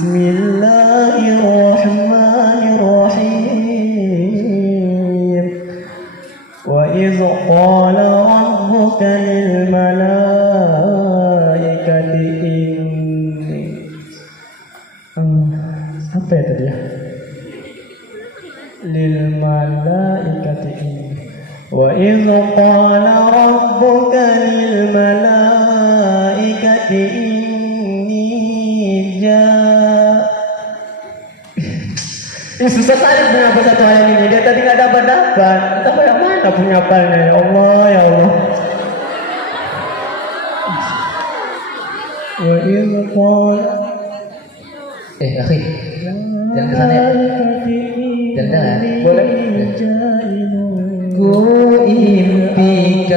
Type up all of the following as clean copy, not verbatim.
Bismillahirrahmanirrahim. Wa idh qala rabbuka lil malaikati inni apa ya tadi ya? Lil malaikati inni wa idh qala rabbuka lil malaikati inni susah sekali punya apa satu ayat ini. Dia tadi nggak dapat. Tapi yang mana punya apalnya? Ya Allah, ya Allah. Wa idh qala akhi, jangan kesana ya. Jangan. Boleh. Ku impikan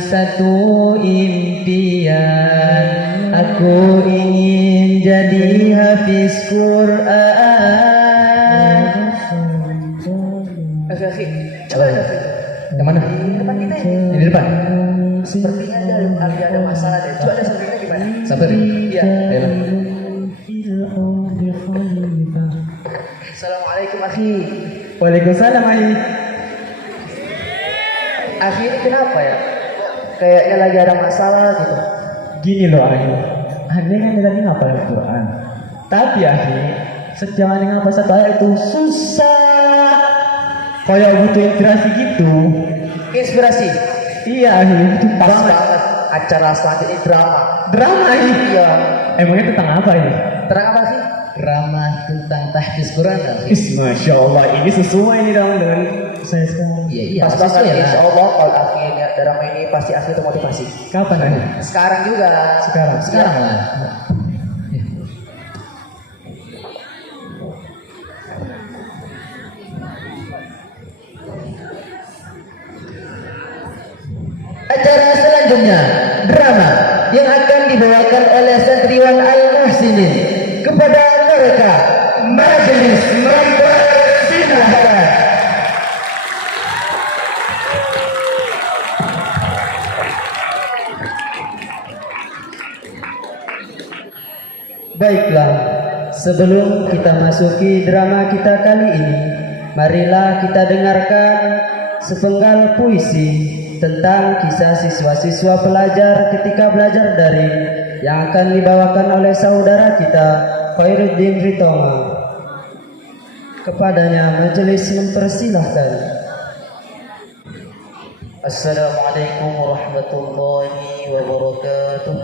satu impian, aku ingin jadi hafiz Quran. Akhi, coba akhi. Yang mana? Depan kita ini. Di depan. Sepertinya ada masalah deh. Coba ada sampingnya gimana? Sabar. Iya. Ayolah. Assalamualaikum akhi. Waalaikumsalam akhi. Akhi ini kenapa ya? Kayaknya lagi ada masalah gitu. Gini loh akhi. Anda kan tadi ngapal Al-Quran. Tapi akhi, setiap kali ngapal satu ayat itu susah. Kayak butuh inspirasi gitu. Inspirasi. Iya akhi, itu Pas banget. banget. Acara selanjutnya drama. Drama akhi. Iya. Emangnya tentang apa ini? Terang apa sih? Drama tentang tahfiz Quran. Masya Allah, ini sesuai nih dong dengan saya sekarang. Iya, Pas banget. sesuai Insya lah. Allah kalau akhi lihat drama ini pasti akhi termotivasi. Kapan akhi? Sekarang juga. Sekarang. Sekarang lah. Acara selanjutnya drama yang akan dibawakan oleh santriwan Al-Muhsinin kepada mereka majelis mempersilahkan. Baiklah, sebelum kita masuki drama kita kali ini, marilah kita dengarkan sepenggal puisi tentang kisah siswa-siswa pelajar ketika belajar daring yang akan dibawakan oleh saudara kita Khairuddin Ritoma. Kepadanya majelis mempersilahkan. Assalamualaikum warahmatullahi wabarakatuh.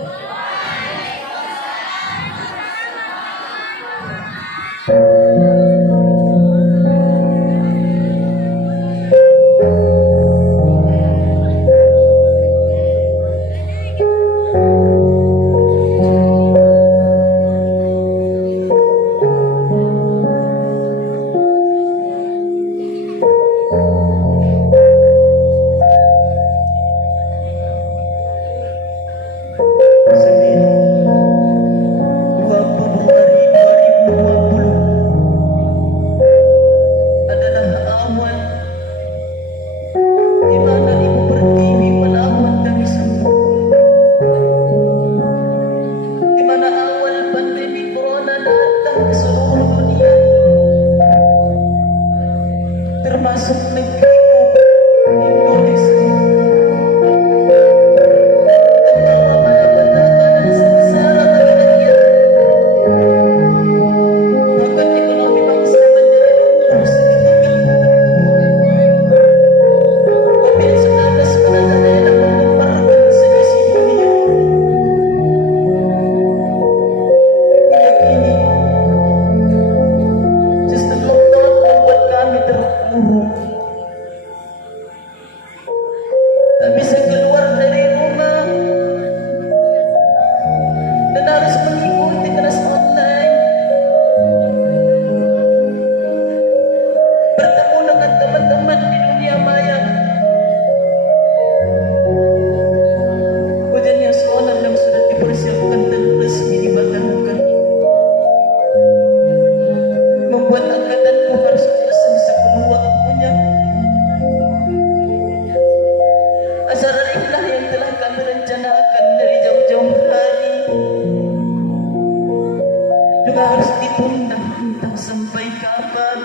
harus ditunda entah sampai kapan.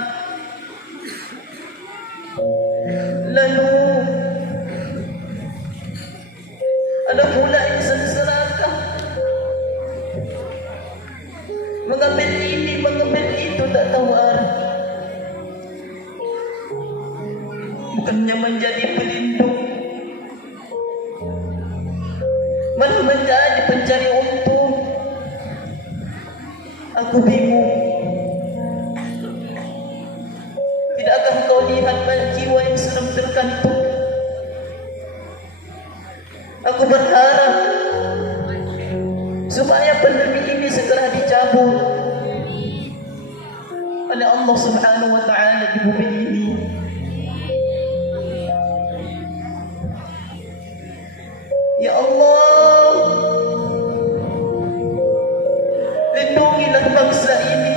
Lalu ada pula insan serakah, mengambil ini, mengambil itu, tak tahu arah. Bukannya menjadi pelindung, malah menjadi pencari untung. Aku bingung. Tidakkah kau lihat jiwa yang sedang terkantung? Aku berharap supaya pandemi ini segera dicabut oleh Allah Subhanahu wa taala di bumi ini. Ya Allah, lindungilah bangsa ini.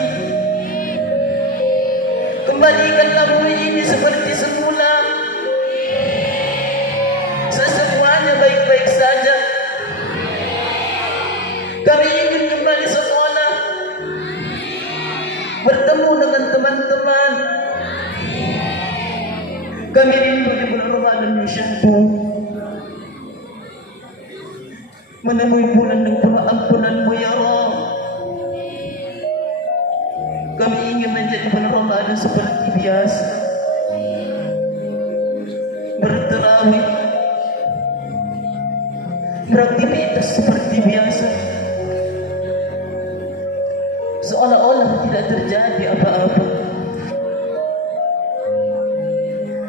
Kembalikanlah bumi ini seperti semula. Semuanya baik-baik saja. Kami ingin kembali sekolah, bertemu dengan teman-teman. Kami rindu di bulan Ramadan yang syahdu, menemui bulan dengan penuh ampunan-Mu ya Rabb. Kami ingin menjadi bulan Ramadan seperti biasa, berterawih, beraktivitas seperti biasa, seolah-olah tidak terjadi apa-apa.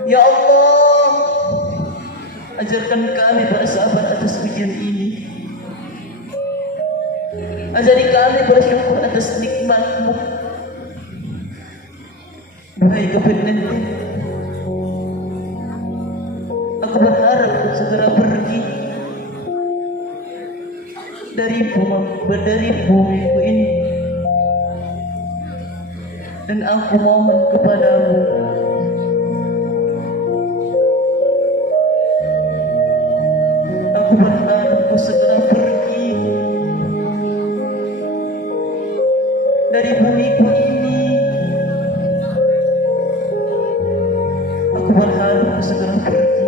Ya Allah, ajarkan kami bersabar atas ujian ini. Ajari kami bersyukur atas nikmat-Mu. Wahai COVID-19, aku berharap untuk segera pergi dari bumiku ini, dan aku mohon kepadamu, aku berharap kau segera pergi dari bumiku ini. Aku berharap kau segera pergi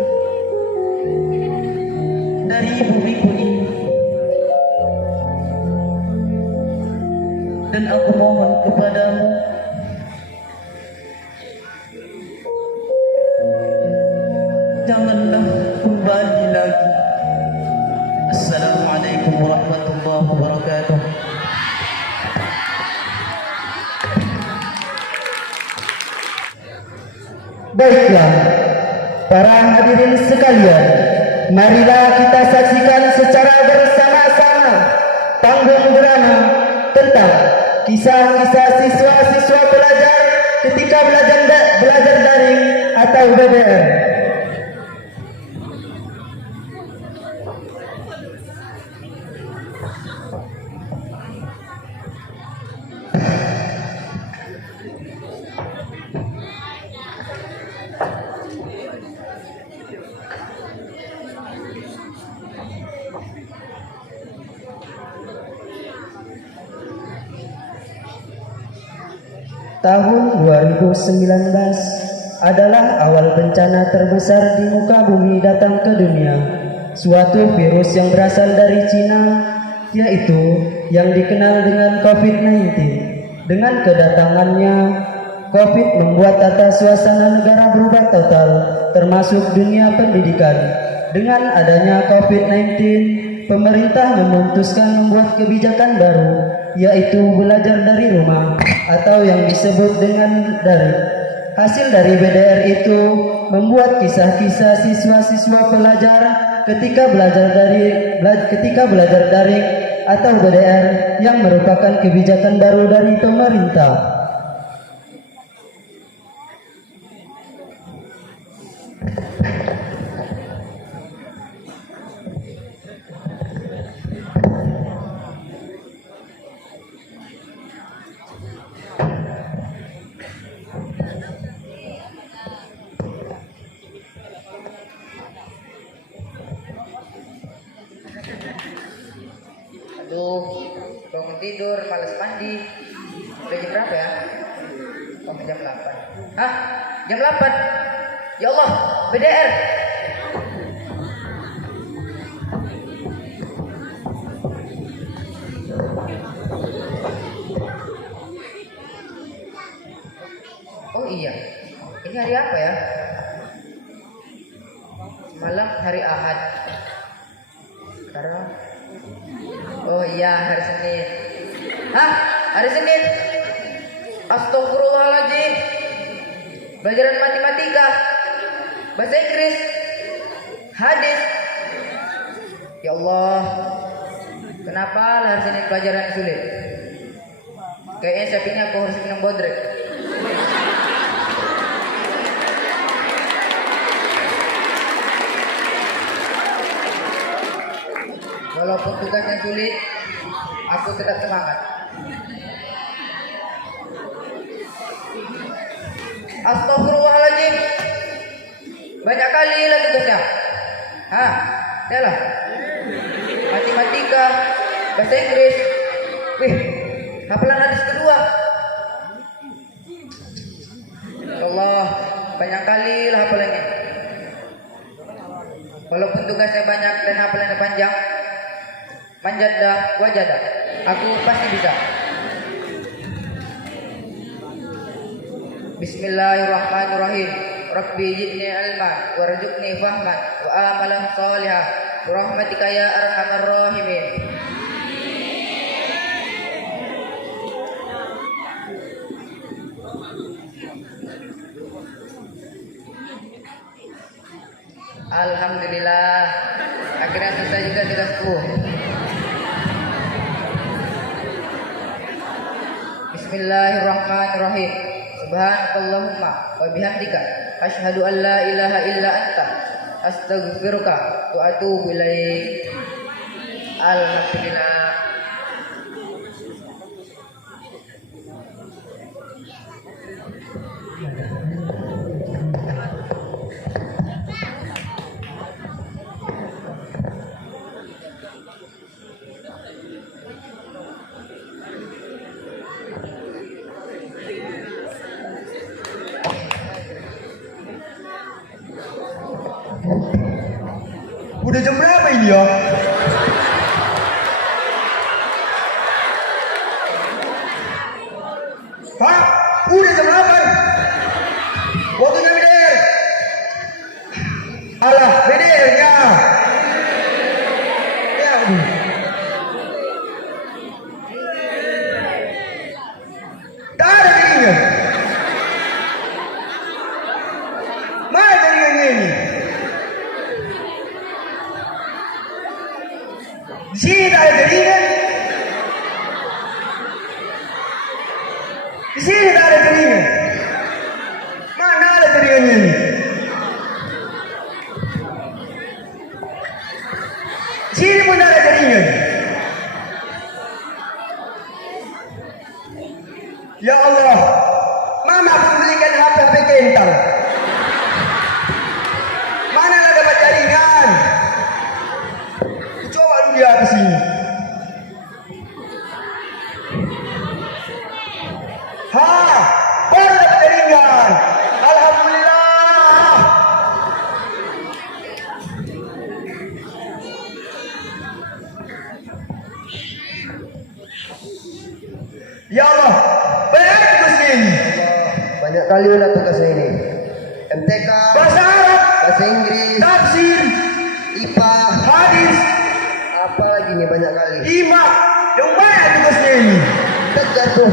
dari bumiku ini, dan aku mohon kepadamu, janganlah kembali lagi. Assalamualaikum warahmatullahi wabarakatuh. Baiklah, para hadirin sekalian, marilah kita saksikan secara bersama-sama panggung drama tentang kisah-kisah siswa-siswa pelajar ketika belajar daring atau BBM. Tahun 2019 adalah awal bencana terbesar di muka bumi datang ke dunia. Suatu virus yang berasal dari Cina, yaitu yang dikenal dengan COVID-19. Dengan kedatangannya, COVID membuat tata suasana negara berubah total, termasuk dunia pendidikan. Dengan adanya COVID-19, pemerintah memutuskan membuat kebijakan baru, yaitu belajar dari rumah atau yang disebut dengan daring. Hasil dari BDR itu membuat kisah-kisah siswa-siswa pelajar ketika belajar daring atau BDR yang merupakan kebijakan baru dari pemerintah. Aduh, bangun tidur, males mandi. Udah jam berapa ya? Oh, jam 8. Hah? Jam 8? Ya Allah, BDR. Oh iya, ini hari apa ya? Malam hari Ahad. Sekarang, oh iya, hari Senin. Hah? Hari Senin? Astagfirullahaladzim. Pelajaran matematika, bahasa Inggris, hadis. Ya Allah, kenapa hari Senin pelajaran sulit? Kayaknya saya pikir aku harus minum bodrek. Walaupun tugasnya sulit, aku tetap semangat. Astagfirullahaladzim. Banyak kali lah tugasnya. Hah? Ya lah. Matematika, bahasa Inggris. Wih, hafalan hadis kedua. Allah, banyak kali lah hafalannya. Walaupun tugasnya banyak dan hafalannya panjang, manjadah wajadah, aku pasti bisa. Bismillahirrahmanirrahim. Rabbi zidni ilman warzuqni fahman wa amalan shalihan birahmatika ya arhamar rahimin. Alhamdulillah, akhirnya selesai juga tugasku. Bismillahirrahmanirrahim. Subhanakallahumma wa bihamdika asyhadu an la ilaha illa anta astaghfiruka wa atubu ilaik. Alhamdulillah. Udah jam berapa ini ya? Hah? Udah jam 8. Waktunya BDR. Alah, BDR ya. Ya, aduh. Tak ada jaringan. Mana jaringannya ini? Di sini tak ada jaringan. Di sini tak ada jaringan. Mana ada jaringannya ini? Di sini pun tak ada jaringan. Ya Allah, Mama aku belikan HP kental. Mana lah dapat jaringan? Coba lu lihat di sini. Ha, baru dapat jaringan. Alhamdulillah. Ya Allah, banyak tugas ini. Banyak kali udah tugasnya ini. MTK, Bahasa Arab, bahasa Inggris, tafsir, IPA, hadis, apa lagi nih banyak kali. ima. Yang banyak tugasnya ini. Tegar tuh.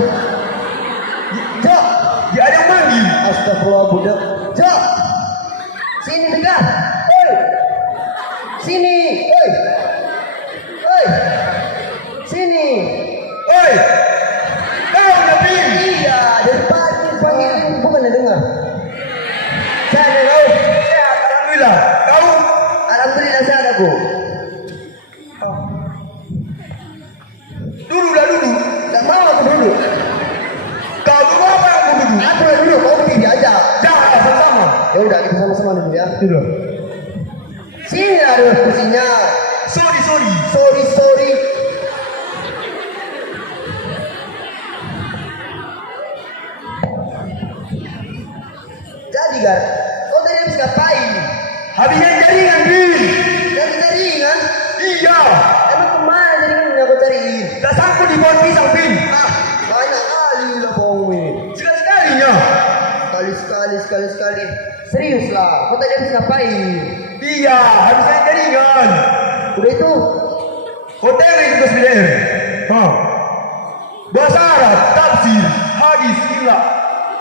Jok, Dia ada yang manggil. astagfirullah budak. Jok, sini tegar. Oi, sini. Oi, oi, sini. Oi, kau Nabi. Iya, dari pagi panggilin bukan dengar. Saya ada kau. Sehat, alhamdulillah. Kau. Alhamdulillah saya ada bu. Duduk dah duduk. Tak mau aku duduk. Kau dulu apa yang aku duduk? Aku yang duduk, kau berdiri aja. Jangan sama-sama. Ya udah kita sama-sama dulu ya. Duduk. Sini ada kursinya. Sorry. Sorry. Edgar, kau tadi habis ngapain? Habisnya jaringan, Bin. Dari jaringan? Iya. Emang kemana jaringan yang kau cariin? Tak sangkut di pohon pisang, Bin. Ah, banyak kali lah bohong ini. Sekali-sekalinya. Sekali. Serius lah, kau tadi habis ngapain? Iya, habisnya jaringan. Udah itu, Hotel itu tugas BDR. Bahasa Arab, tafsir, hadis, ilah.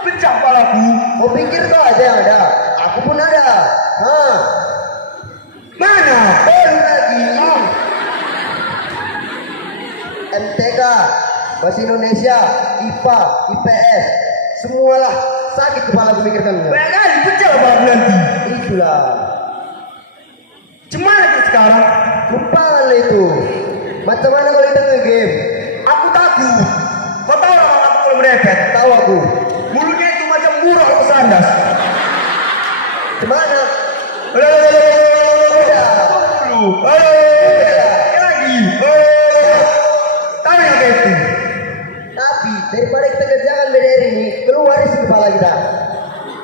Pecah kepalaku. kau pikir kau aja yang ada? Aku pun ada. Hah? Mana? Baru lagi. MTK, Bahasa Indonesia, IPA, IPS, semualah sakit kepala aku mikirkannya. Banyak kali pecah kepalaku nanti. Itulah. Cemana kita sekarang? Lupa lah itu. Macam mana kalau kita nge-game? Aku takut. Kau tahu nama aku kalau merepet? Tahu aku. Mulutnya itu macam buruk atau sandas. Gimana? Halo. Udah. Dulu. Halo. Lagi. Tahu yang kayak itu? Tapi daripada kita kerjakan BDR ini, keluar isi kepala kita.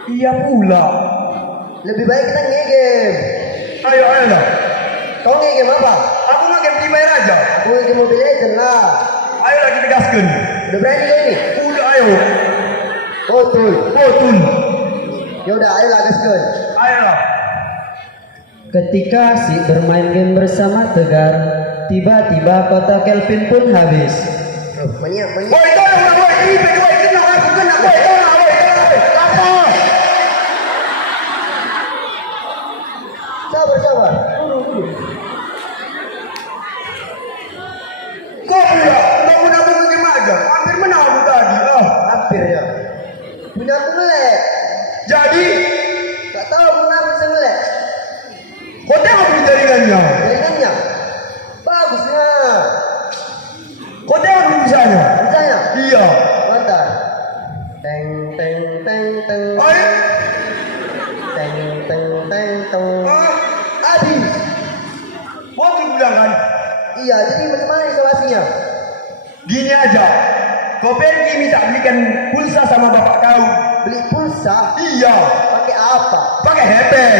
Iya pula. Lebih baik kita nge-game. Ayo lah. Kau nge-game apa? Aku nggak game Free Fire aja. Aku nge-game Mobile Legends lah. Ayo lagi tegaskan. Udah berani kau ini? Udah ayo. Betul. Betul. Ya udah, ayolah gaskan. Ayolah. Ketika si bermain game bersama Tegar, tiba-tiba kotak Kelvin pun habis. Maniak. Woi, tolong lah, woi. Ini woi, kena aku kena. Woi, tolong, woi. Apa? Sabar. Kau pula, nabung-nabung ke game aja. Hampir menang aku tadi. Hampir ya. Punya aku ngelek. Jadi, Gak tahu kenapa bisa ngelek. kau tengok dulu jaringannya. Jaringannya bagusnya. Kau tengok dulu bisanya. Misalnya, Iya. bentar. Teng. Ayo. Teng. Habis. Waktu bilang kan, Iya, jadi macam mana isolasinya? gini aja. Kau pergi minta belikan pulsa sama bapak kau. Beli pulsa? Iya. Pakai apa? Pakai hepeng.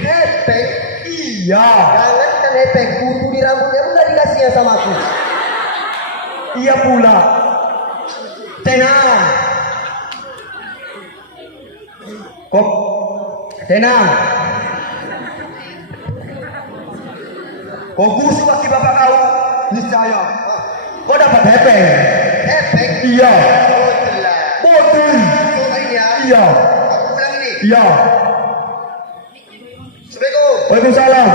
Hepeng? Iya. Jangankan hepeng, kutu di rambutnya pun gak dikasihnya sama aku. Iya pula. Tenang. Kok tenang. Kau gusuk pasti bapak kau. Niscaya. Kau dapat hepeng. Hepeng? Iya. Oh jelas. Betul. Coba ini ya. Iya. Aku pulang ini. Iya. Assalamualaikum. Waalaikumsalam.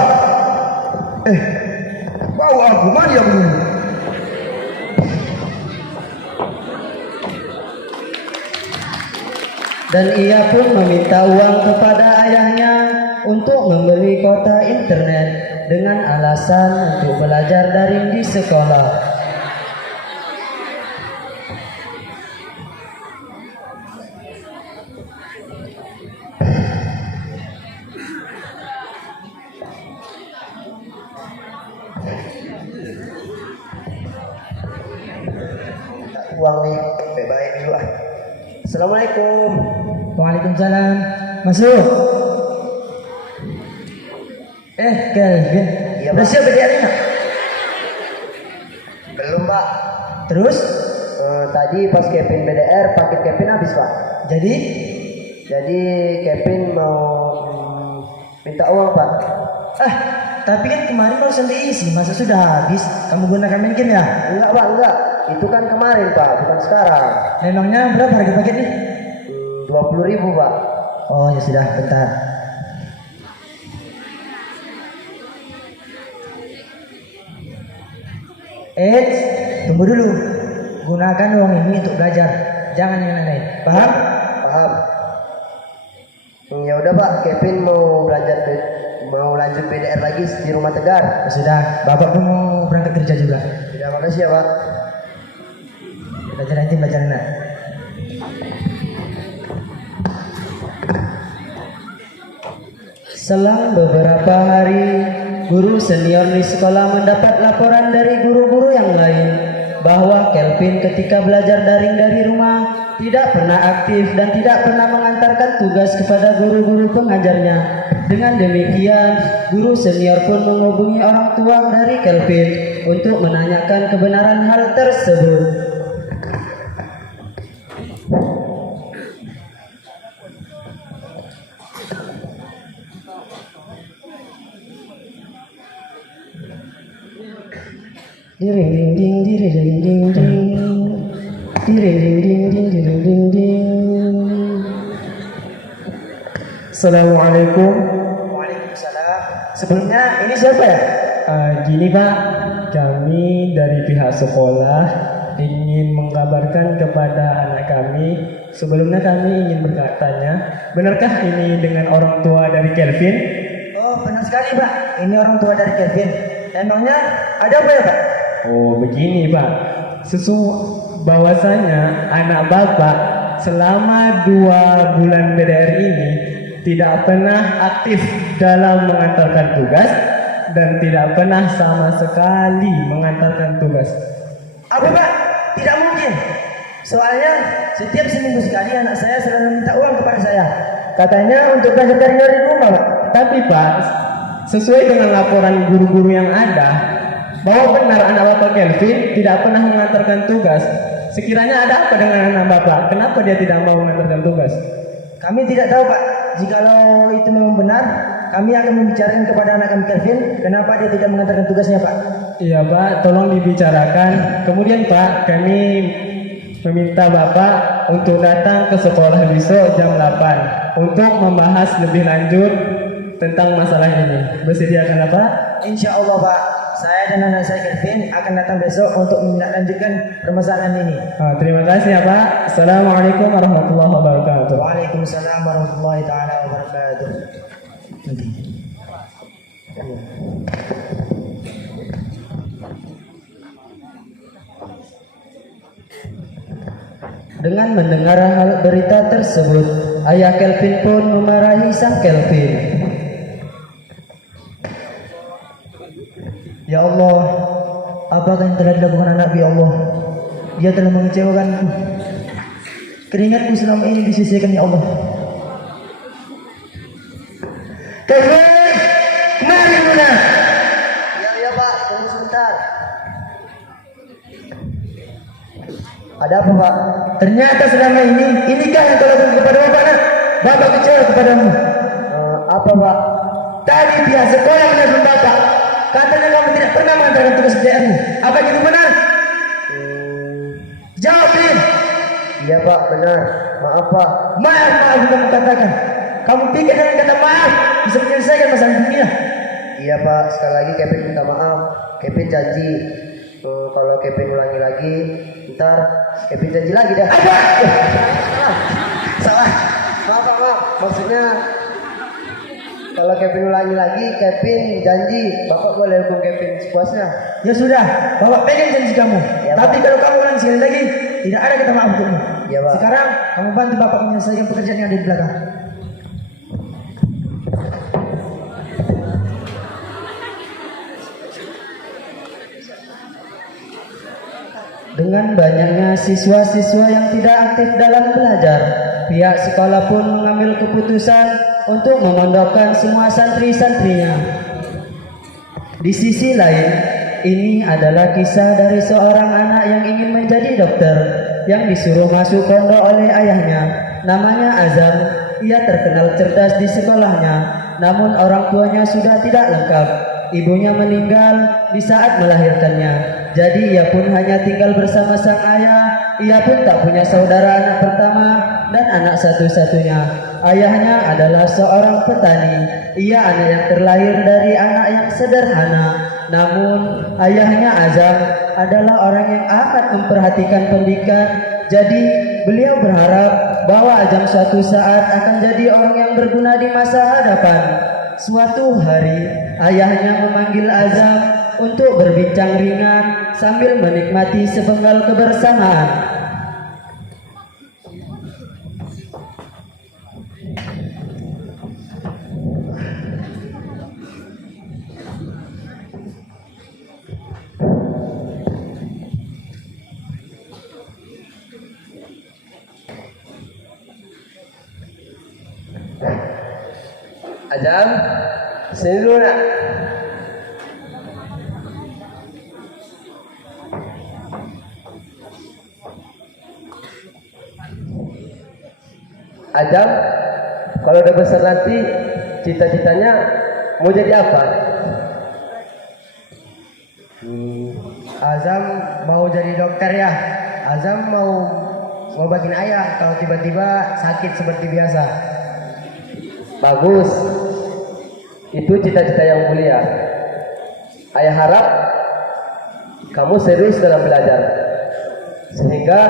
Bau aku. Mari aku dulu. Dan ia pun meminta uang kepada ayahnya untuk membeli kuota internet dengan alasan untuk belajar daring di sekolah. Uang nih, baik dulu ah. Assalamualaikum. Waalaikumsalam. Masuk. Kelvin. Iya, Udah Pak. siap BDR-nya? Belum Pak. Terus? Tadi pas Kevin BDR paket Kevin habis Pak. Jadi? Jadi Kevin mau minta uang Pak. Tapi kan kemarin barusan diisi, masa sudah habis? Kamu gunakan main game ya? Enggak Pak, enggak. Itu kan kemarin Pak, bukan sekarang. Memangnya berapa harga paketnya? 20.000 Pak. Oh ya sudah, bentar. Tunggu dulu. Gunakan uang ini untuk belajar, jangan yang lain-lain. Paham? Paham. Ya udah Pak, Kevin mau mau lanjut BDR lagi di rumah Tegar. Ya sudah, bapak pun mau berangkat kerja juga. Terima kasih ya Pak. Belajar nanti belajar enak. Selang beberapa hari, guru senior di sekolah mendapat laporan dari guru-guru yang lain bahwa bahwa Kelvin ketika belajar daring dari rumah tidak pernah aktif dan tidak pernah mengantarkan tugas kepada guru-guru pengajarnya. Dengan demikian, guru senior pun menghubungi orang tua dari Kelvin untuk menanyakan kebenaran hal tersebut. Diring ding ding diring ding ding ding. Diring ding ding ding diring ding ding. Assalamualaikum. Waalaikumsalam. Sebelumnya ini siapa ya? Gini Pak, kami dari pihak sekolah ingin mengabarkan kepada anak kami. Sebelumnya kami ingin bertanya, benarkah ini dengan orang tua dari Kelvin? Oh, benar sekali, Pak. Ini orang tua dari Kelvin. Emangnya ada apa ya, Pak? Oh begini Pak, bahwasanya anak Bapak selama 2 bulan BDR ini tidak pernah aktif dalam mengantarkan tugas dan tidak pernah sama sekali mengantarkan tugas. Apa, Pak? Tidak mungkin. Soalnya setiap seminggu sekali anak saya selalu minta uang kepada saya. Katanya untuk belajar dari rumah, Pak. Tapi Pak, sesuai dengan laporan guru-guru yang ada, bahwa benar anak Bapak Kelvin tidak pernah mengantarkan tugas. Sekiranya ada apa dengan anak Bapak? Kenapa dia tidak mau mengantarkan tugas? Kami tidak tahu, Pak. Jikalau itu memang benar, kami akan membicarakan kepada anak kami Kelvin, kenapa dia tidak mengantarkan tugasnya, Pak. Iya Pak, tolong dibicarakan. Kemudian Pak, kami meminta Bapak untuk datang ke sekolah besok jam 8 untuk membahas lebih lanjut tentang masalah ini. Bersediakan Pak? Insya Allah, Pak. Saya dan anak saya Kelvin akan datang besok untuk menindaklanjutkan permasalahan ini. Terima kasih ya Pak. Assalamualaikum warahmatullahi wabarakatuh. Waalaikumsalam warahmatullahi taala wabarakatuh. Dengan mendengar hal berita tersebut, ayah Kelvin pun memarahi sang Kelvin. Ya Allah, apakah yang telah dilakukan anak ya Allah? Dia telah mengecewakanku. Keringatku selama ini disisihkan ya Allah. Kelvin, mari Bunda. Ya Pak, tunggu sebentar. Ada apa Pak? Ternyata selama inikah yang telah lakukan kepada Bapak nak? Bapak kecewa kepadamu. Apa Pak? Tadi pihak sekolah menelpon Bapak. Katanya kamu tidak pernah mengantarkan tugas BDR-mu. Apa itu benar? Jawab, Bin. Iya Pak, benar. Maaf Pak. Maaf kamu katakan. Kamu pikir dengan kata maaf bisa menyelesaikan masalah dunia? Iya Pak, sekali lagi Kevin minta maaf. Kevin janji kalau Kevin ulangi lagi, ntar Kevin janji lagi dah. Apa? Salah. Maaf. Maksudnya kalau Kevin ulangi lagi, Kevin janji Bapak boleh hukum Kevin sepuasnya. Ya sudah, Bapak pegang janji kamu. Ya, tapi Pak, kalau kamu ulangi sekali lagi, tidak ada kata maaf untukmu. Ya, Pak. Sekarang kamu bantu Bapak menyelesaikan pekerjaan yang ada di belakang. Dengan banyaknya siswa-siswa yang tidak aktif dalam belajar, pihak sekolah pun mengambil keputusan untuk memondokkan semua santri-santrinya. Di sisi lain, ini adalah kisah dari seorang anak yang ingin menjadi dokter yang disuruh masuk pondok oleh ayahnya. Namanya Azam. Ia terkenal cerdas di sekolahnya, namun orang tuanya sudah tidak lengkap. Ibunya meninggal di saat melahirkannya. Jadi ia pun hanya tinggal bersama sang ayah. Ia pun tak punya saudara anak pertama dan anak satu-satunya. Ayahnya adalah seorang petani. Ia anak yang terlahir dari anak yang sederhana. Namun ayahnya Azam adalah orang yang amat memperhatikan pendidikan. Jadi beliau berharap bahwa Azam suatu saat akan jadi orang yang berguna di masa hadapan. Suatu hari ayahnya memanggil Azam untuk berbincang ringan sambil menikmati sepenggal kebersamaan. Azam, sini dulu nak. Azam, kalau udah besar nanti cita-citanya mau jadi apa? Azam mau jadi dokter ya. Azam mau ngobatin ayah kalau tiba-tiba sakit seperti biasa. Bagus. Itu cita-cita yang mulia. Ayah harap kamu serius dalam belajar sehingga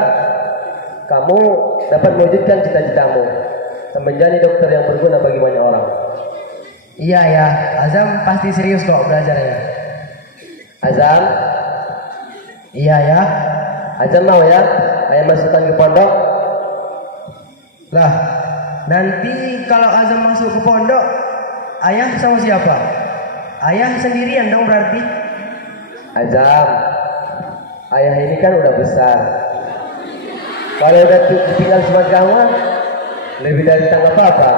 kamu dapat mewujudkan cita-citamu dan menjadi dokter yang berguna bagi banyak orang. Iya ya, Azam pasti serius kok belajarnya. Azam, Iya ya. Azam mau ya? Ayah masukkan ke pondok. Lah, nanti kalau Azam masuk ke pondok, ayah sama siapa? Ayah sendirian dong berarti. Azam, ayah ini kan udah besar. Kalau udah tinggal sama kamu, lebih dari tangga apa?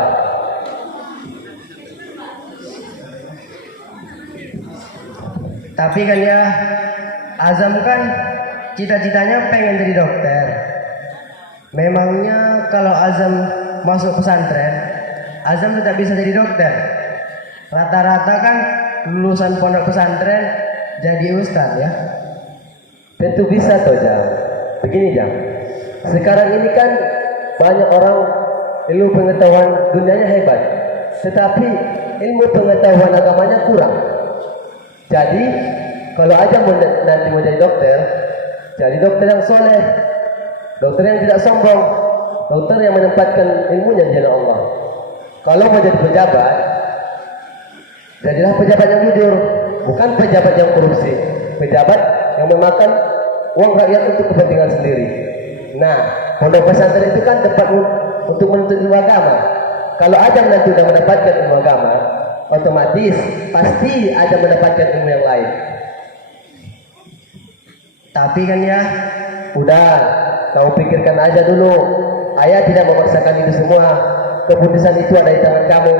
Tapi kan ya, Azam kan cita-citanya pengen jadi dokter. Memangnya kalau Azam masuk pesantren, Azam tetap bisa jadi dokter. Rata-rata kan lulusan pondok pesantren jadi ustadz ya. Tentu bisa toh Jam. Begini Jam, sekarang ini kan banyak orang ilmu pengetahuan dunianya hebat, tetapi ilmu pengetahuan agamanya kurang. Jadi kalau aja nanti mau jadi dokter, jadi dokter yang soleh, dokter yang tidak sombong, dokter yang menempatkan ilmunya di jalan Allah. Kalau mau jadi pejabat, jadilah pejabat yang jujur, bukan pejabat yang korupsi, pejabat yang memakan uang rakyat untuk kepentingan sendiri. Nah, pondok pesantren itu kan tempat untuk menuntut ilmu agama. Kalau Adam nanti sudah mendapatkan ilmu agama, otomatis pasti ada mendapatkan ilmu yang lain. Tapi kan ya, Udah, kamu pikirkan aja dulu. Ayah tidak memaksakan itu semua. Keputusan itu ada di tangan kamu.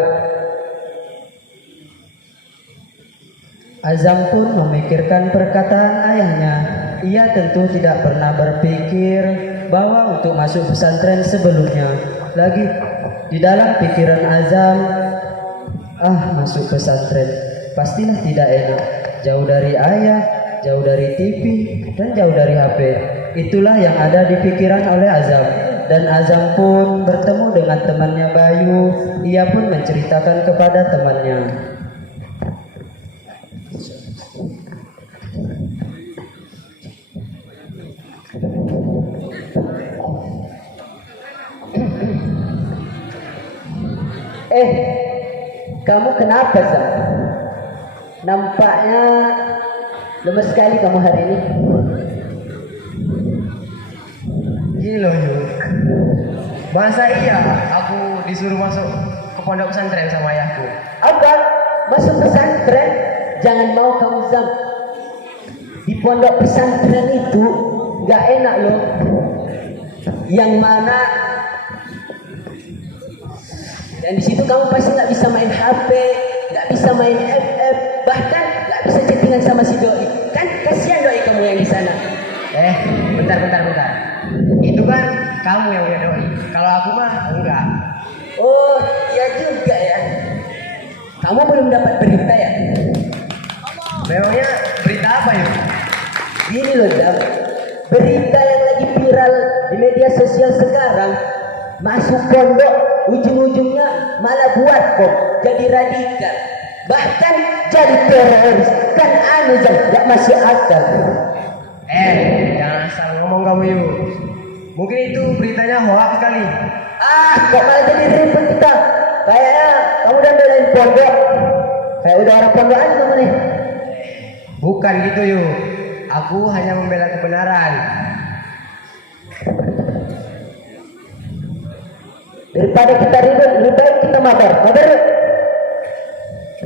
Azam pun memikirkan perkataan ayahnya. Ia tentu tidak pernah berpikir bahwa untuk masuk pesantren sebelumnya. Lagi di dalam pikiran Azam, masuk pesantren pastilah tidak enak. Jauh dari ayah, jauh dari TV, dan jauh dari HP. Itulah yang ada di pikiran oleh Azam. Dan Azam pun bertemu dengan temannya Bayu. Ia pun menceritakan kepada temannya. Kamu kenapa Sam? Nampaknya lemes sekali kamu hari ini. gini loh Yuk. Masa iya aku disuruh masuk ke pondok pesantren sama ayahku? Apa? Masuk pesantren? Jangan mau kamu Sam. Di pondok pesantren itu nggak enak loh. Yang mana? Dan di situ kamu pasti nggak bisa main HP, nggak bisa main FF, bahkan nggak bisa chattingan sama si doi. Kan kasihan doi kamu yang di sana. Bentar. Itu kan kamu yang punya doi. Kalau aku mah enggak. Oh, iya juga ya. Kamu belum dapat berita ya? Memangnya berita apa Yuk? Gini loh Dam, berita yang lagi viral di media sosial sekarang, masuk pondok ujung-ujungnya malah buat bom, jadi radikal, bahkan jadi teroris. Kan aneh Jam, gak masuk akal. Jangan asal ngomong kamu Yuk. Mungkin itu beritanya hoax kali. Kok malah jadi ribet kita. Kayaknya kamu udah belain pondok, kayak udah orang pondok aja kamu nih. Bukan gitu Yuk. Aku hanya membela kebenaran. Daripada kita ribet, lebih baik kita mabar yuk.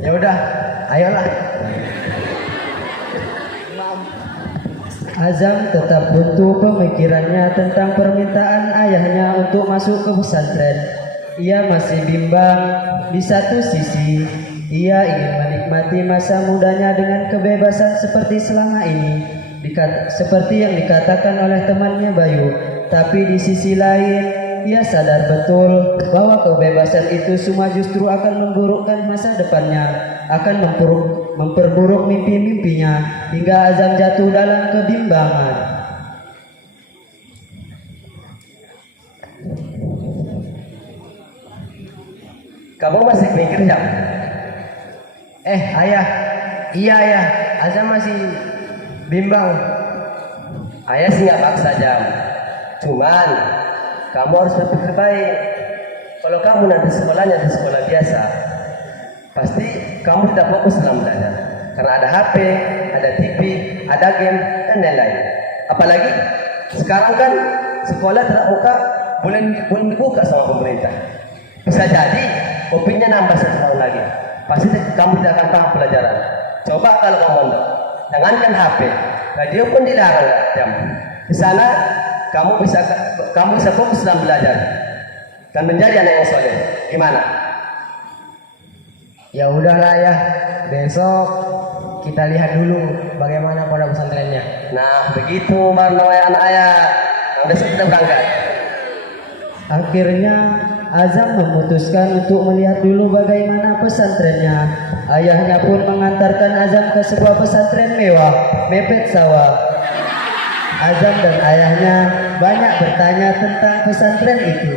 Ya udah, ayolah. Azam tetap buntu pemikirannya tentang permintaan ayahnya untuk masuk ke pesantren. ia masih bimbang. Di satu sisi, ia ingin menikmati masa mudanya dengan kebebasan seperti selama ini, seperti yang dikatakan oleh temannya Bayu. Tapi di sisi lain, ia sadar betul bahwa kebebasan itu semua justru akan memburukkan masa depannya, akan memperburuk mimpi-mimpinya hingga Azam jatuh dalam kebimbangan. Kamu masih mikir Jam? Ayah, iya ayah, Azam masih bimbang. Ayah sih nggak paksa Jam. Cuman kamu harus berpikir baik. Kalau kamu nanti sekolahnya di sekolah biasa, pasti kamu tidak fokus dalam belajar. Karena ada HP, ada TV, ada game, dan lain-lain. Apalagi sekarang kan sekolah tatap muka boleh dibuka sama pemerintah. Bisa jadi kopinya nambah 1 tahun lagi. Pasti kamu tidak akan paham pelajaran. Coba kalau kamu mondok, jangankan HP, radio pun dilarang Jam. Di sana kamu bisa fokus dalam belajar dan menjadi anak yang soleh. Gimana? Ya udahlah ya, besok kita lihat dulu bagaimana pondok pesantrennya. Nah, begitu namanya anak ayah. Yang besok kita berangkat. Akhirnya Azam memutuskan untuk melihat dulu bagaimana pesantrennya. Ayahnya pun mengantarkan Azam ke sebuah pesantren mewah, mepet sawah. Azam dan ayahnya banyak bertanya tentang pesantren itu.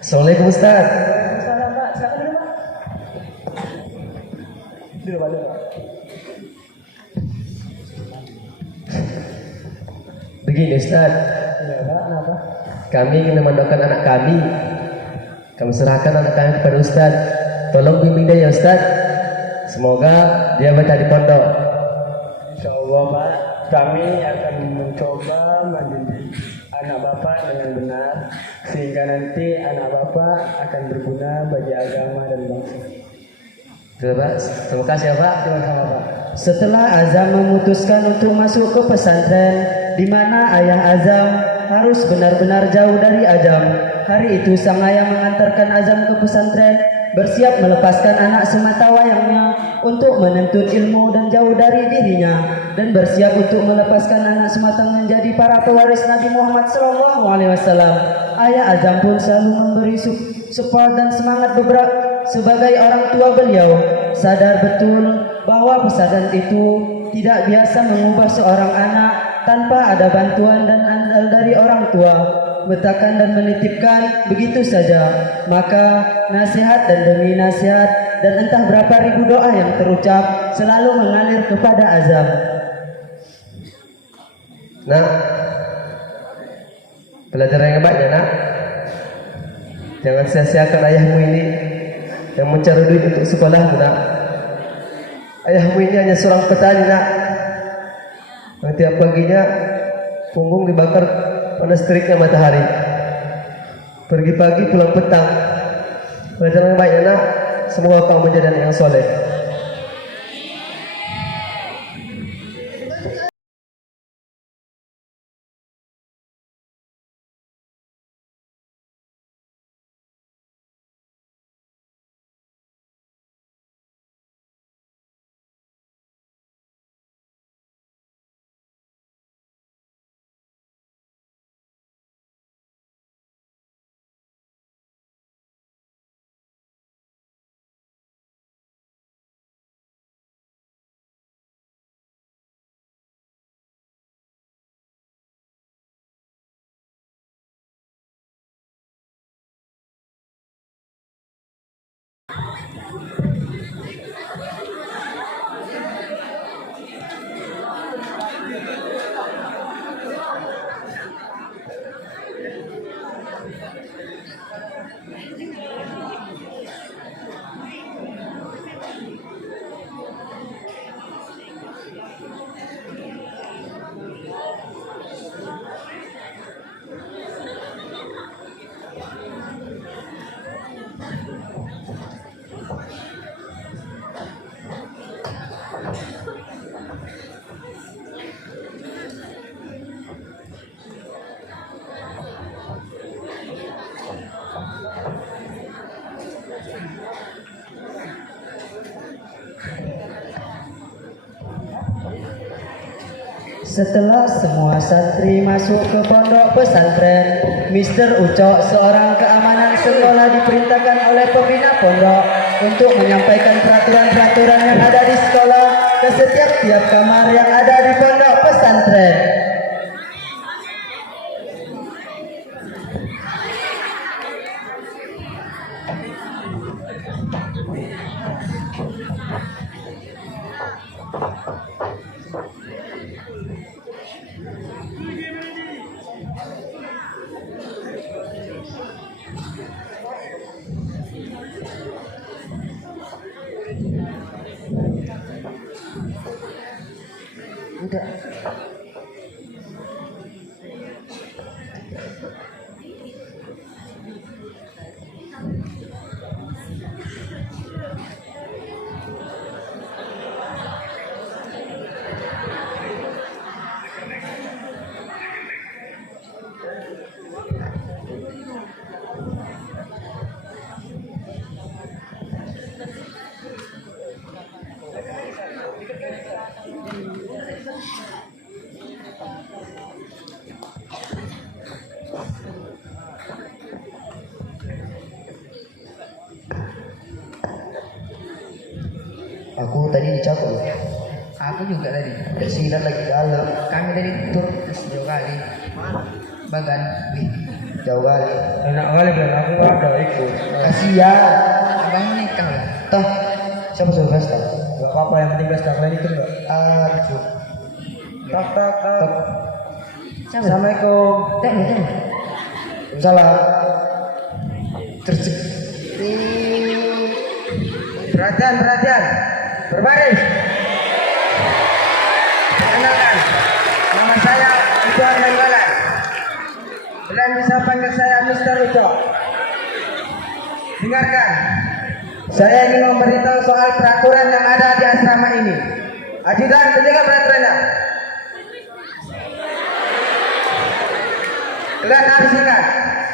Assalamualaikum Ustaz. Begini Ustaz, kami ingin memandokan anak kami. Kami serahkan anak kami kepada Ustaz. Tolong bimbing dia ya Ustaz. Semoga dia betah di pondok. Insya Allah Pak, kami akan mencoba mendidik anak Bapak dengan benar sehingga nanti anak Bapak akan berguna bagi agama dan bangsa. Terima kasih ya Pak. Sama-sama Pak. Setelah Azam memutuskan untuk masuk ke pesantren, di mana ayah Azam harus benar-benar jauh dari Azam. Hari itu sang ayah mengantarkan Azam ke pesantren, bersiap melepaskan anak sematawayangnya untuk menuntut ilmu dan jauh dari dirinya, dan bersiap untuk melepaskan anak semata menjadi para pewaris Nabi Muhammad SAW. Ayah Azam pun selalu memberi support dan semangat sebagai orang tua beliau. Sadar betul bahwa pesantren itu tidak biasa mengubah seorang anak tanpa ada bantuan dan andal dari orang tua. Betakan dan menitipkan begitu saja. Maka nasihat dan demi nasihat dan entah berapa ribu doa yang terucap selalu mengalir kepada azam. Nak, belajar yang baik ya nak. Jangan sia-siakan ayahmu ini yang mencari duit untuk sekolahmu nak. Ayahmu ini hanya seorang petani nak. Yang tiap paginya punggung dibakar panas teriknya matahari. Pergi pagi pulang petang. Belajar yang baik ya nak. Semoga kau menjadi anak yang soleh. Setelah semua santri masuk ke pondok pesantren, Mr. Ucok, seorang keamanan sekolah, diperintahkan oleh pembina pondok untuk menyampaikan peraturan-peraturan yang ada di sekolah ke setiap tiap kamar yang ada di pondok pesantren. Aku tadi dicakap. Aku juga tadi. Silat lagi dalam. Kami tadi tur sejauh kali. Bagan. Wih. Jauh kali. Enak kali kan, aku nggak ada ikut. Kasihan. Abang nikah lah. Tah, siapa suruh pesta? Gak apa-apa, yang penting pesta kalian itu enggak. Aduh. Tak tak tak. Siapa? Assalamualaikum. Teh. Salam. Perhatian. Berbaris. Perkenalkan, nama saya Ridwan Nanggalan. Kalian bisa panggil saya Mr. Ucok. Dengarkan, saya ingin memberitahu soal peraturan yang ada di asrama ini. Ajudan, penjaga peraturannya. Kalian harus ingat,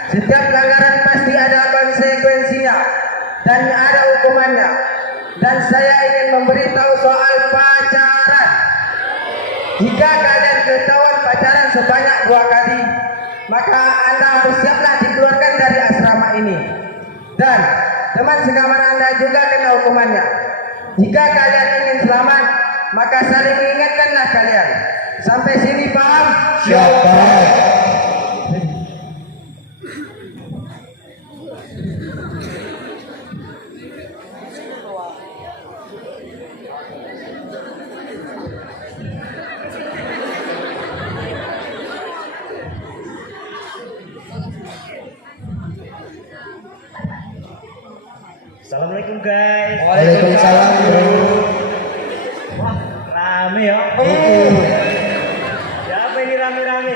setiap pelanggaran pasti ada konsekuensinya dan ada hukumannya. Dan saya ingin memberitahu soal pacaran. Jika kalian ketahuan pacaran sebanyak 2 kali, maka Anda harus siaplah dikeluarkan dari asrama ini. Dan teman sekamar Anda juga kena hukumannya. Jika kalian ingin selamat, maka saling mengingatkanlah kalian. Sampai sini paham? Siapa? Assalamualaikum guys. Waalaikumsalam, bro. Wah, rame ya. Siapa ini rame-rame?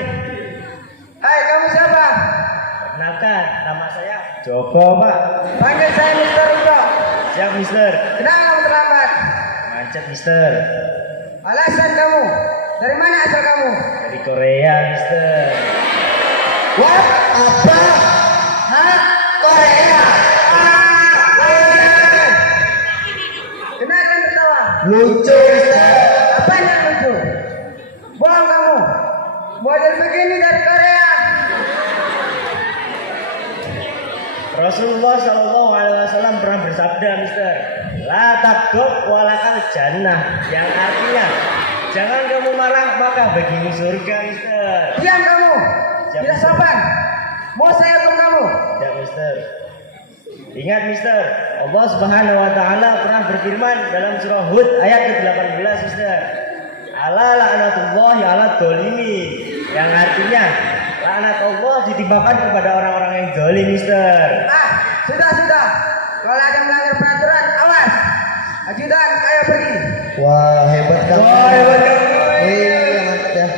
Hai, kamu siapa? Perkenalkan, nama saya Joko, Pak. Panggil saya Mister Udo. Siap, Mister. Kenapa kamu terlambat? Macet, Mister. Alasan kamu? Dari mana asal kamu? Dari Korea, Mister. What? Apa? Hah? Korea? Kenapa kalian ketawa? Lucu, Mister. Apa yang lucu? Bohong kamu. Model begini dari Korea. Rasulullah Shallallahu Alaihi Wasallam pernah bersabda, Mister, la takut walakal jannah, yang artinya jangan kamu marah maka bagimu surga, Mister. Diam kamu. Siap, Tidak Mister. sopan. Mau saya hukum kamu? Ya, Mister. Ingat, Mister, Allah Subhanahu Wa Taala pernah berfirman dalam surah Hud ayat ke-18, Mister. Ala la'natullahi ala dzalimin, yang artinya laknat Allah ditimpakan kepada orang-orang yang zalim, Mister. Sudah. Kalau ada yang melanggar peraturan, awas. Ajudan, ayo pergi. Wah, hebat kamu. Iya, mantap.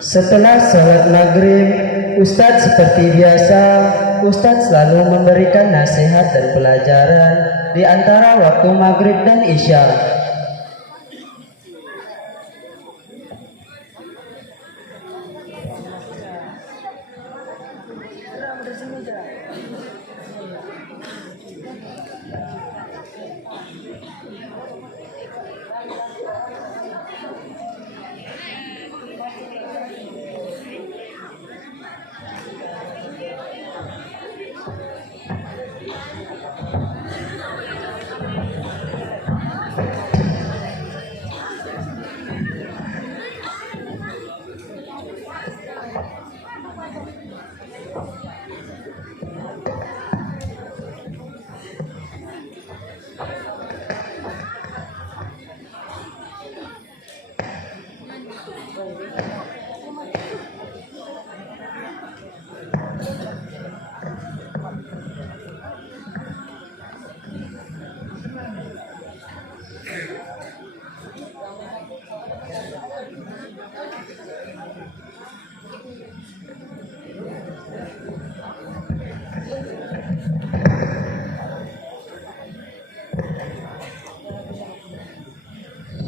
Setelah sholat maghrib, Ustadz seperti biasa, Ustadz selalu memberikan nasihat dan pelajaran di antara waktu maghrib dan isya.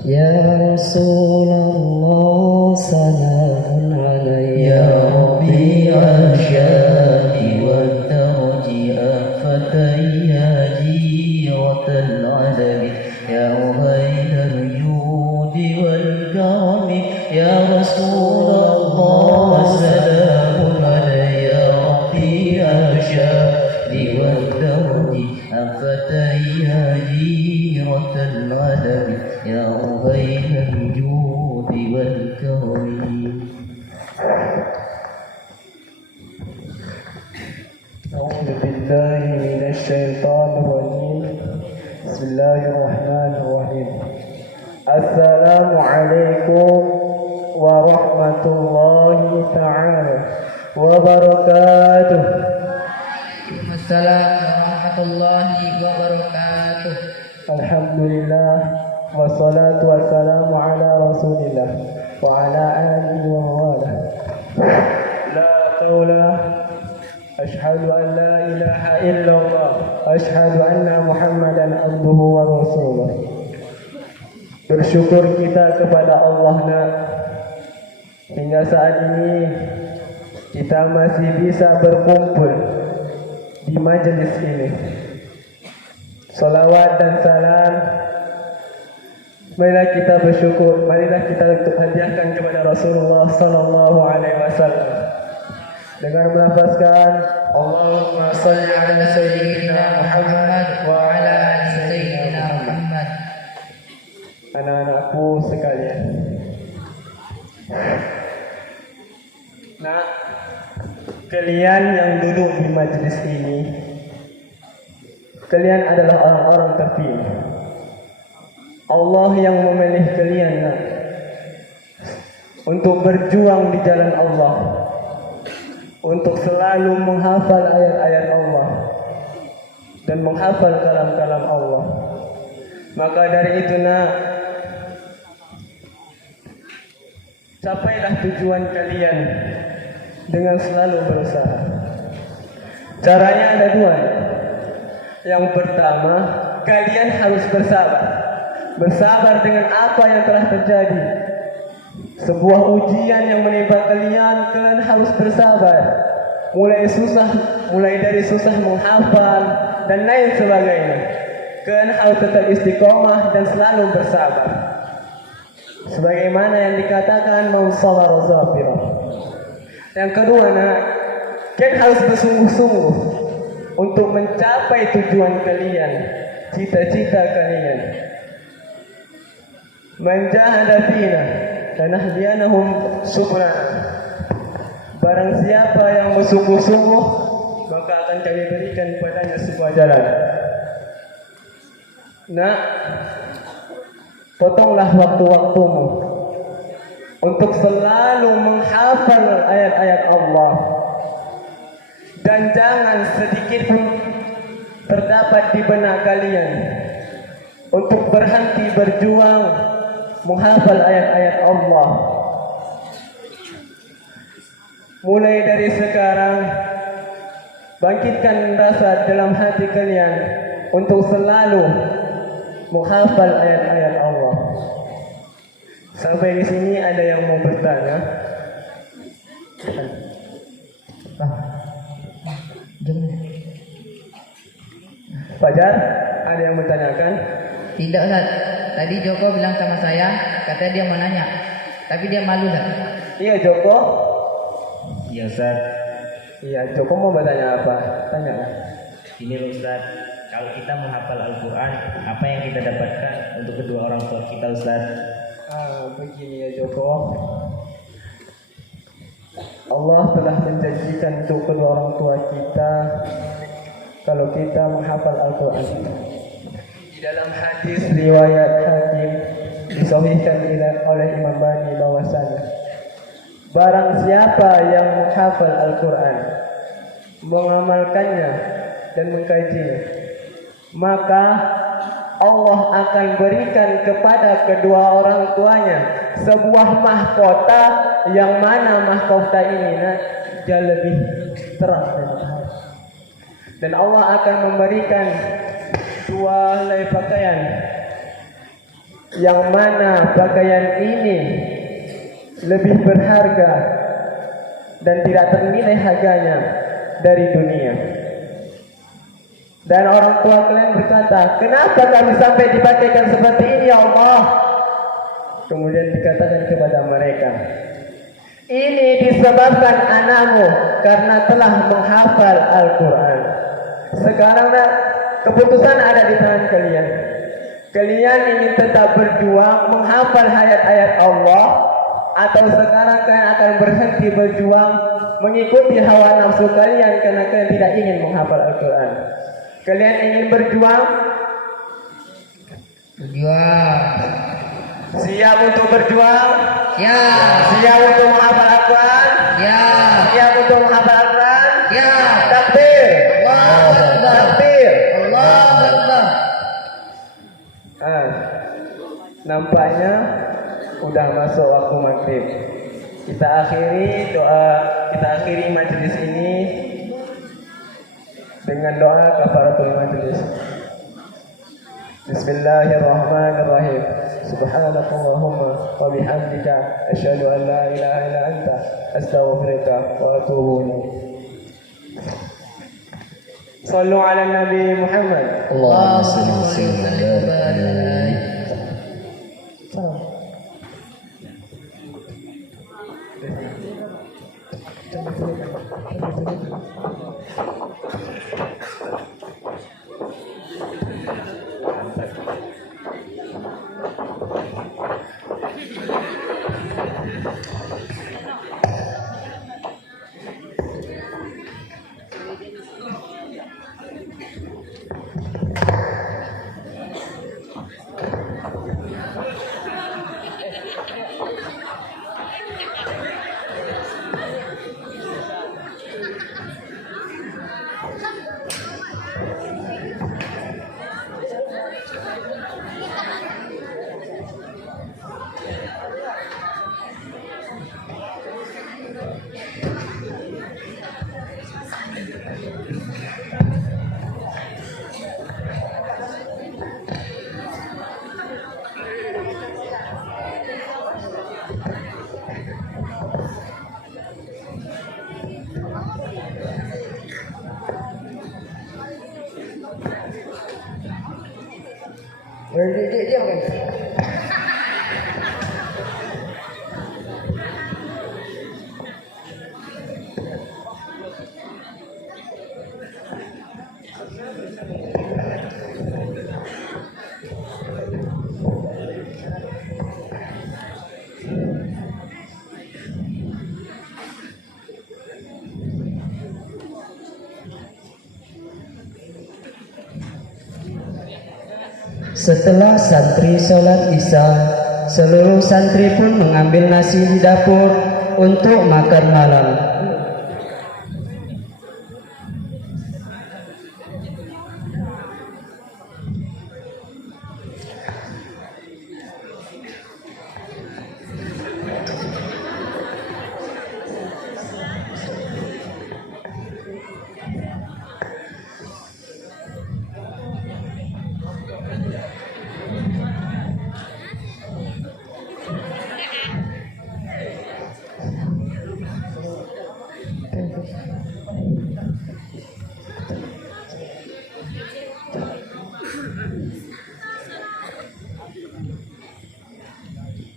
Ya Rasulullah salamun alaihi ya Rabbi al-syadi wa tarji'a fatayyaji wa tal-adabi ya ghaidal judi wal karami ya Rasulullah salamun alaihi ya Rabbi al-syadi wa tarji'a fatayyaji wa tal-adabi ya غير الجود والكرم. أعوذ بالله من الشيطان الرجيم. بسم الله الرحمن الرحيم. السلام عليكم ورحمة الله تعالى وبركاته. Assalamualaikum warahmatullahi wabarakatuh. Alhamdulillah wassalatu wassalamu ala rasulillah wa ala alihi wa wala. La tawla أشهد أن لا إله إلا الله أشهد أن محمدا عبده ورسوله. Bersyukur kita kepada Allah nak, hingga saat ini kita masih bisa berkumpul di majelis ini. Salawat dan salam marilah kita bersyukur, marilah kita hadiahkan kepada Rasulullah sallallahu alaihi wasallam dengan melafazkan Allahumma shalli ala sayyidina Muhammad wa ala ali sayyidina Muhammad. Anak-anakku sekalian, nah, kalian yang duduk di majelis ini, kalian adalah orang-orang terpilih. Allah yang memilih kalian nak, untuk berjuang di jalan Allah, untuk selalu menghafal ayat-ayat Allah dan menghafal kalam-kalam Allah. Maka dari itu nak, capailah tujuan kalian dengan selalu berusaha. Caranya ada dua. Yang pertama, kalian harus bersabar. Bersabar dengan apa yang telah terjadi. Sebuah ujian yang menimpa kalian, kalian harus bersabar. Mulai dari susah menghafal dan lain sebagainya. Kalian harus tetap istiqomah dan selalu bersabar. Sebagaimana yang dikatakan man sabara sabira. Yang kedua nak, kalian harus bersungguh-sungguh untuk mencapai tujuan kalian, cita-cita kalian. Man jahada fina lanahdiyanahum subulana. Barang siapa yang bersungguh-sungguh, maka akan kami berikan padanya sebuah jalan. Nak, potonglah waktu-waktumu untuk selalu menghafal ayat-ayat Allah, dan jangan sedikit pun terdapat di benak kalian untuk berhenti berjuang menghafal ayat-ayat Allah. Mulai dari sekarang, bangkitkan rasa dalam hati kalian untuk selalu menghafal ayat-ayat Allah. Sampai di sini ada yang mau bertanya? Fajar, ada yang bertanyakan? Tidak Ustaz, tadi Joko bilang sama saya, katanya dia mau nanya, tapi dia malu Ustaz. Iya Joko. Iya Ustaz, Iya Joko mau bertanya apa? Tanya. ini loh Ustaz, kalau kita menghafal Al-Quran, apa yang kita dapatkan untuk kedua orang tua kita Ustaz? Begini ya Joko. Allah telah menjanjikan untuk kedua orang tua kita kalau kita menghafal Al-Quran. Di dalam hadis riwayat Hakim disahihkan oleh Imam Bani bahwasanya barang siapa yang menghafal Al-Quran, mengamalkannya dan mengkajinya, maka Allah akan berikan kepada kedua orang tuanya sebuah mahkota, yang mana mahkota ini dia lebih terang dan cahaya. Dan Allah akan memberikan dua helai pakaian, yang mana pakaian ini lebih berharga dan tidak ternilai harganya dari dunia. Dan orang tua kalian berkata, kenapa kami sampai dipakaikan seperti ini ya Allah? Kemudian dikatakan kepada mereka, ini disebabkan anakmu karena telah menghafal Al-Quran. Sekarang keputusan ada di tangan kalian. Kalian ingin tetap berjuang menghafal ayat-ayat Allah, atau sekarang kalian akan berhenti berjuang mengikuti hawa nafsu kalian karena kalian tidak ingin menghafal Al-Quran? Kalian ingin berjuang? Berjuang. Siap untuk berjuang? Ya. Siap untuk menghafal Al-Quran? Ya. Siap untuk menghafal Al-Quran? Ya. Takbir! Allahu Akbar. Takbir! Allahu Akbar. Nampaknya udah masuk waktu maghrib. Kita akhiri majelis ini dengan doa kafaratul majlis. Bismillahirrahmanirrahim. Subhanakallahumma wa bihamdika asyhadu an la ilaha illa anta astaghfiruka wa atubu ilaik. Sallu ala Nabi Muhammad. Allahumma salli wa sallim wa barik. Diam kan? Setelah santri sholat isya, seluruh santri pun mengambil nasi di dapur untuk makan malam.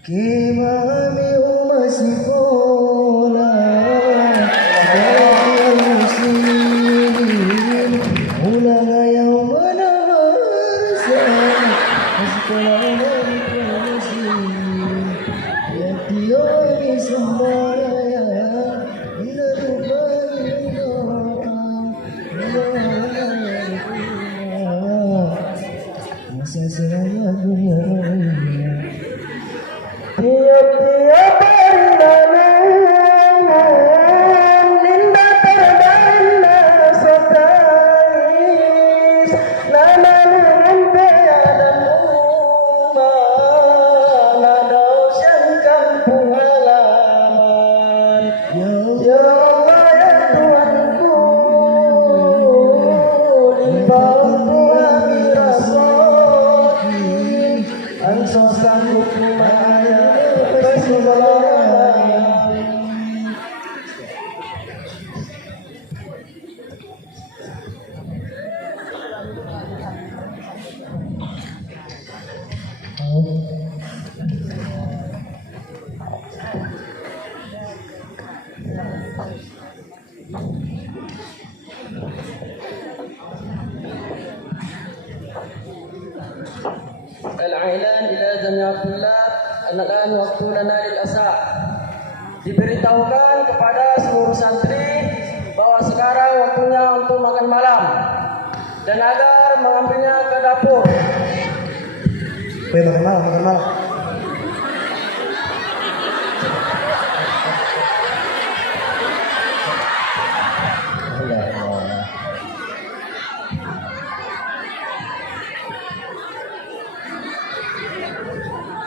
Kimami umasikola muslimin ulang ayaw manamasa sekolah muslimin yatiyomi sembaraya masa selama dunia tiap-tiap hari namun linda terbarinda sotais nama lumpia dan rumah nadau syangkan pengalaman ya Allah ya Tuhanku limpah untuk kami rasakan ansor sanggup maya Al-Ailan ila jami' Abdullah an-an waktu lana lil asa. Diberitahukan kepada seluruh santri bahwa sekarang waktunya untuk makan malam dan agar mengambilnya ke dapur. makan malam.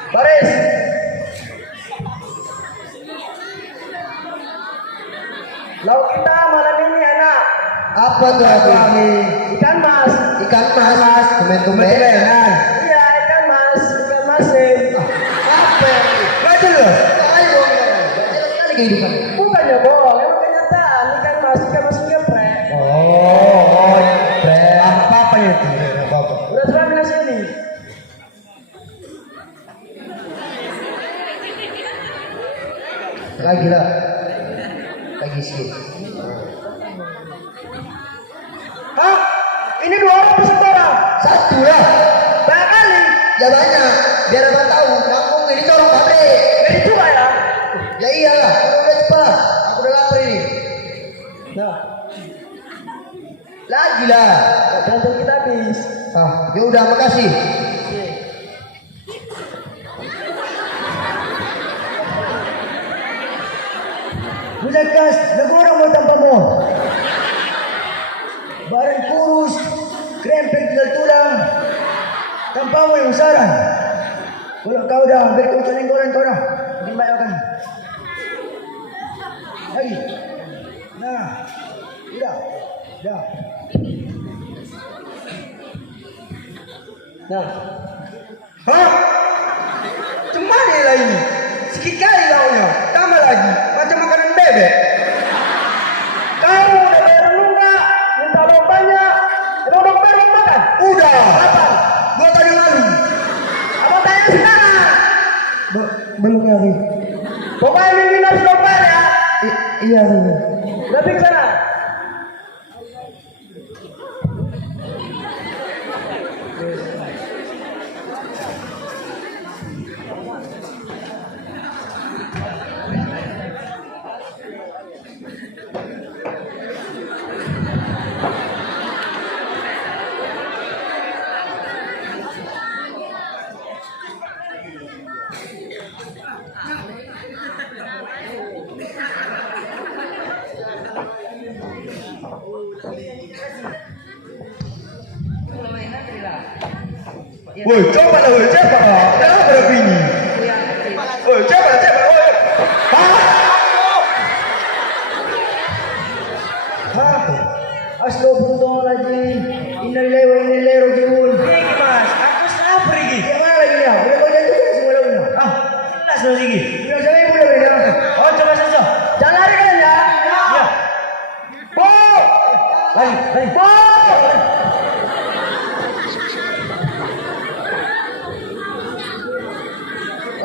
Baris. Lauk kita malam ini anak. Apa Apa tuh aku ini? Ikan mas. Ikan mas. Tumben-tumbenan. Iya, ikan mas. Ikan masin. Apa? Gak jelas. Ayo, jelas sekali kehidupan. Bukannya bohong, emang kenyataan. Ikan mas geprek. Oh, apa ya itu? Apa? Udah terang nasi ini. Lagi lah. Lagi sedikit. Hah? Ini 2 orang apa 1 orang? Satu lah. Banyak kali. Ya banyak. Biar abang tahu. Kampung ini corong pabrik. Jadi cuma ya. Ya iyalah. Udah cepat. Aku udah lapar ini. Nah, Lagi lah. gantung kita habis. Ya udah makasih. Bujakas, lagu orang mau tanpa mo. Barang kurus, krempek tinggal tulang. Tanpa mo yung saran. Kalau kau dah, beri kau caning goreng kau dah. Bikin banyak makan. Lagi. Nah, udah. Dah. Nah, Hah? Cuma dia lah ini. Sikit kali launya. Tambah lagi. Macam makanan bebek. kamu udah bayar dulu nggak? Minta uang banyak. Udah bayar uang makan? Udah. Apa? 2 tahun yang lalu. Abang tanya sekarang. Belum ya, Ri. Pokoknya minggu harus uang bayar ya. Iya, Ri. Udah pergi sana. Woi, coba lah, woi, coba lah. Kenapa berapa ini? Woi, coba lah, coba. Woi. Astagfirullahaladzim. Innalillahi wa inna ilaihi raji'un. Pergi mas, aku salah pergi. Gimana lagi ya? Udah kau jantung semua lagunya. Jelas dong Sigi. Udah jangan ibu udah beda. Oh coba saja. Jangan lari kalian ya. Iya. Bo. Lagi. Bo.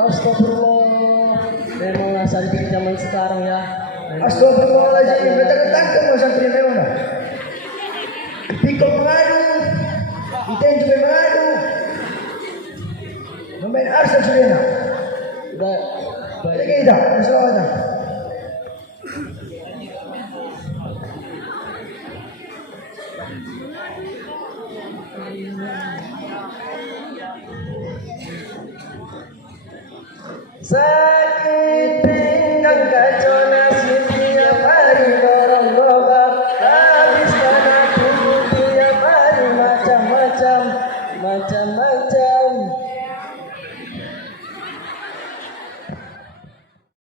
Astagfirullah. Memang asal di zaman sekarang ya. Astagfirullahaladzim. Kita ketangkep mau sampai di mana? Pikul mengadu. Iten juga mengadu. Memain Arsenal sudah. Udah. Balik kita. Masalah. Sakit pinggang gak Jonas